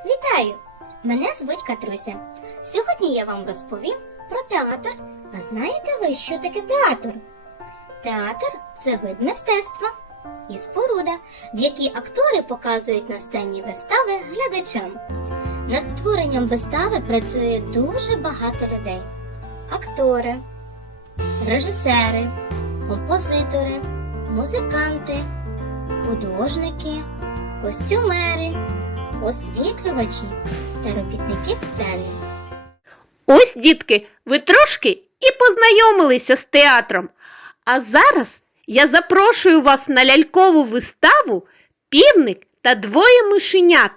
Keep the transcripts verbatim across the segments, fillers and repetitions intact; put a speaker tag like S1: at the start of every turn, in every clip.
S1: Вітаю! Мене звуть Катруся. Сьогодні я вам розповім про театр. А знаєте ви, що таке театр? Театр – це вид мистецтва і споруда, в якій актори показують на сцені вистави глядачам. Над створенням вистави працює дуже багато людей. Актори, режисери, композитори, музиканти, художники, костюмери, освітлювачі та робітники сцени.
S2: Ось, дітки, ви трошки і познайомилися з театром. А зараз я запрошую вас на лялькову виставу «Півник та двоє мишенят».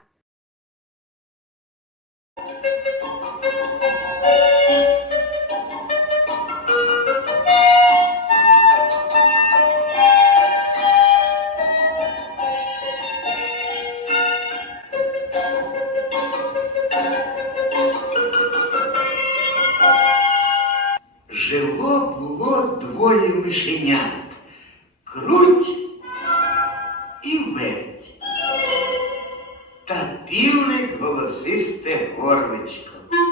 S3: Жило було двоє мишенят – Круть і Верть, та півник голосисте горличко.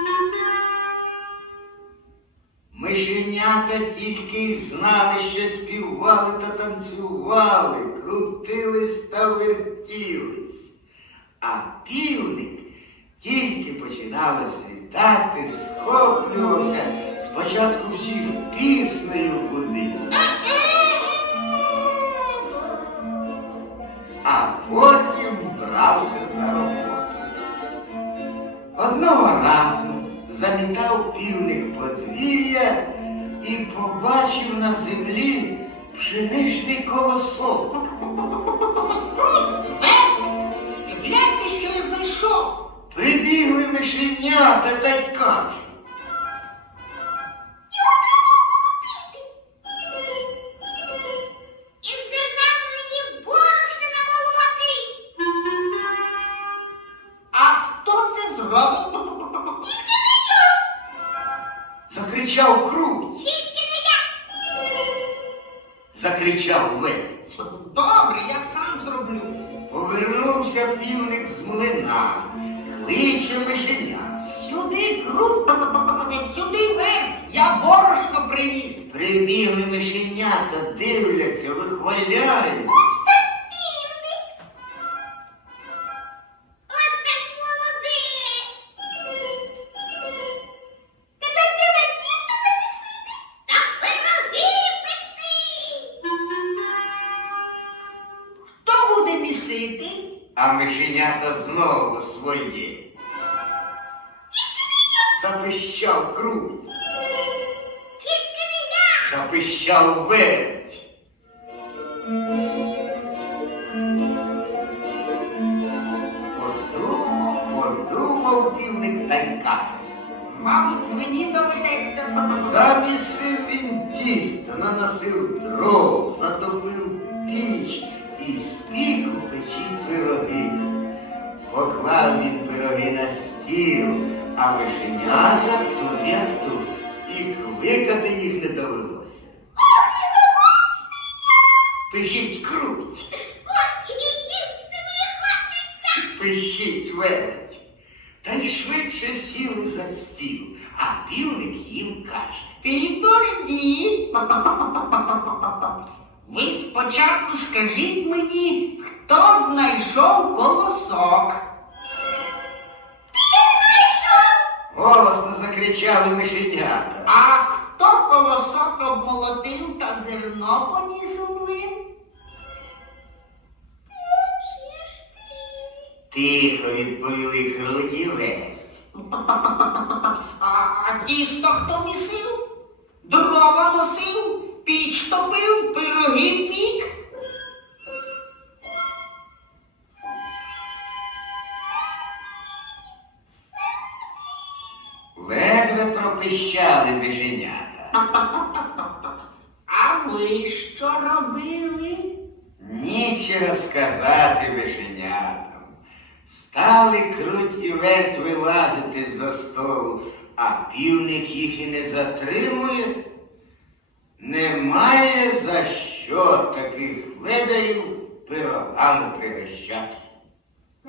S3: Мишенята тільки й знали, що співали та танцювали, крутились та вертілись. А півник тільки починало світати, схоплювався спочатку всіх піснею будив, а потім брався за роботу. Одного разу замітав півник подвір'я і побачив на землі пшеничний колосок.
S4: Гляньте, що я знайшов.
S3: Прибігли мишенята та й кажуть:
S4: Із зерна мені борошна намолоти. А хто це зробить? Тільки не я.
S3: Закричав Круть.
S4: Тільки не я.
S3: Закричав Верть.
S4: Добре, я сам зроблю.
S3: Повернувся півник з млина, кличе мишенят.
S4: Сюди, Крут, сюди, Верть, я борошно приніс.
S3: Прибігли мишенята, дивляться, вихваляють.
S4: Ось так молодець. Тепер треба тісто замісити та пироги пекти. Хто буде місити?
S3: А мишенята знову свої. Запищав Крут.
S4: Тільки не я.
S3: Запищав Верть. Подумав, подумав півник та й каже:
S4: Мабуть, мені доведеться.
S3: замісив він тісто, наносив дров, затопив піч і спік у печі пироги. Поклав він пироги на стіл, а мишенята тут як тут, і кликати їх не довелося. Пишіть Круть,
S4: Ось і їсти мені хочеться.
S3: пишіть Верть. Та й швидше сіли за стіл, а півник їм каже:
S4: Підожди. Ви спочатку скажіть мені, хто знайшов колосок? Ти знайшов?
S3: голосно закричали мишенята.
S4: А хто колосок обмолотив та зерно поніс у млин?
S3: Тихо відповіли Круть і Верть.
S4: А, а тісто хто місив? Дрова носив, піч топив, пироги пік.
S3: Ледве пропищали мишенята.
S4: А ви що робили?
S3: Нічого сказати мишенятам. Стали Круть і Верть вилазити з-за столу, а півник їх і не затримує. Немає за що таких ледарів пирогами пригощати.